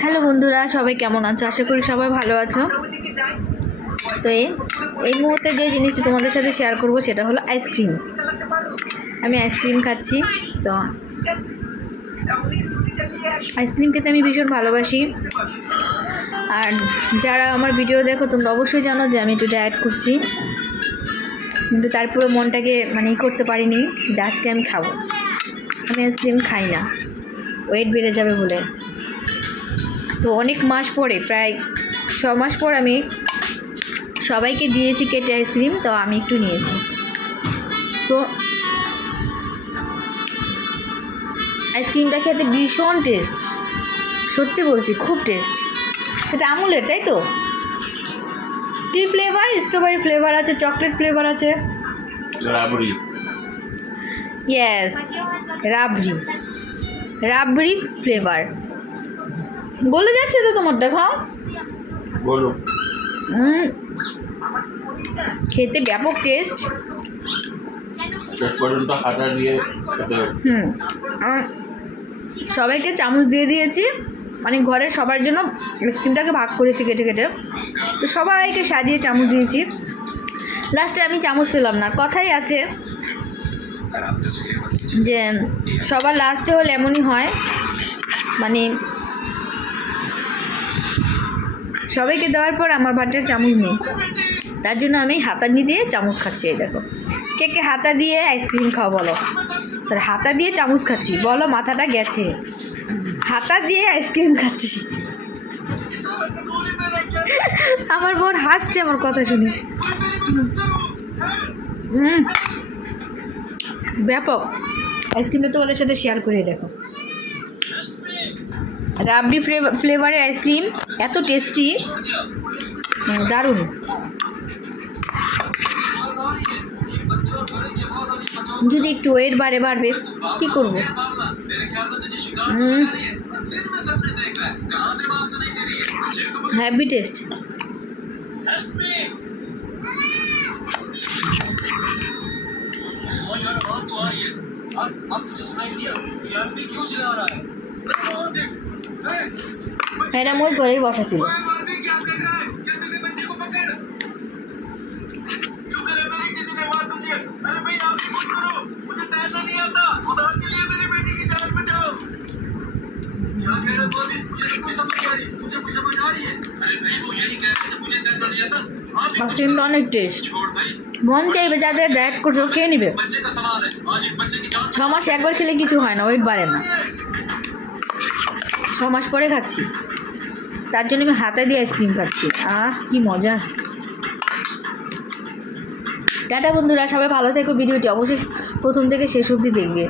Hello বন্ধুরা, সবাই কেমন আছো? আশা করি সবাই ভালো আছো। তো এই মুহূর্তে যে জিনিসটি তোমাদের সাথে শেয়ার করব সেটা হলো আইসক্রিম। আমি আইসক্রিম খাচ্ছি। তো আইসক্রিম খেতে আমি ভীষণ ভালোবাসি। আর যারা আমার ভিডিও দেখো তোমরা অবশ্যই জানো যে আমি একটু ডায়েট করছি, কিন্তু তারপরে মনটাকে করতে পারিনি যে আজকে আমি খাবো। আমি আইসক্রিম খাই না, ওয়েট বেড়ে যাবে বলে। তো অনেক মাস পরে, প্রায় 6 মাস পর আমি সবাইকে দিয়েছি কেটে আইসক্রিম, তো আমি একটু নিয়েছি। তো আইসক্রিমটা খেতে ভীষণ টেস্ট, সত্যি বলছি খুব টেস্ট। এটা আমুলের, তাই তো? কি ফ্লেভার? স্ট্রবেরি ফ্লেভার আছে, চকলেট ফ্লেভার আছে, রাবড়ি। ইয়েস, রাবড়ি, রাবড়ি ফ্লেভার। বলে যাচ্ছে তো তোমার, দেখো। বলো। খেতে ব্যাপক টেস্ট। শেষ পর্যন্ত হাতা দিয়ে সবাইকে চামচ দিয়ে দিয়েছি, ঘরের সবার জন্য আইসক্রিমটাকে ভাগ করেছি কেটে কেটে। তো সবাইকে সাজিয়ে চামচ দিয়েছি। লাস্টে আমি চামচ পেলাম না। কথাই আছে যে সবার লাস্টে হলে এমনই হয়, সবাইকে দেওয়ার পর আমার ভাতের চামচ নেই। তার জন্য আমি হাতা দিয়ে চামচ খাচ্ছি। এই দেখো, কে কে হাতা দিয়ে আইসক্রিম খাও বলো? স্যার, হাতা দিয়ে চামচ খাচ্ছি বলো, মাথাটা গেছে। হাতা দিয়ে আইসক্রিম খাচ্ছি। আমার বোন হাসছে আমার কথা শুনে। ব্যাপক আইসক্রিমটা তোমাদের সাথে শেয়ার করে দেখো। রাবড়ি ফ্লেভারের আইসক্রিম, এত টেস্টি, দারুণ। যদি একটু ওয়েট বাড়বে কি করবো? Heavy test. এটা মই ঘরেই বসা ছিল। আইসক্রিমটা অনেক টেস্ট। মন চাইবে যাদের ডায়েট করছো খেয়ে নিবে। 6 মাস একবার খেলে কিছু হয় না, ওয়েট বাড়ে না। 6 মাস পরে খাচ্ছি, তার জন্য আমি হাতে দিয়ে আইসক্রিম খাচ্ছি। কি মজা। টাটা বন্ধুরা, সবাই ভালো থেকো। ভিডিওটি অবশ্যই প্রথম থেকে শেষ অবধি দেখবে।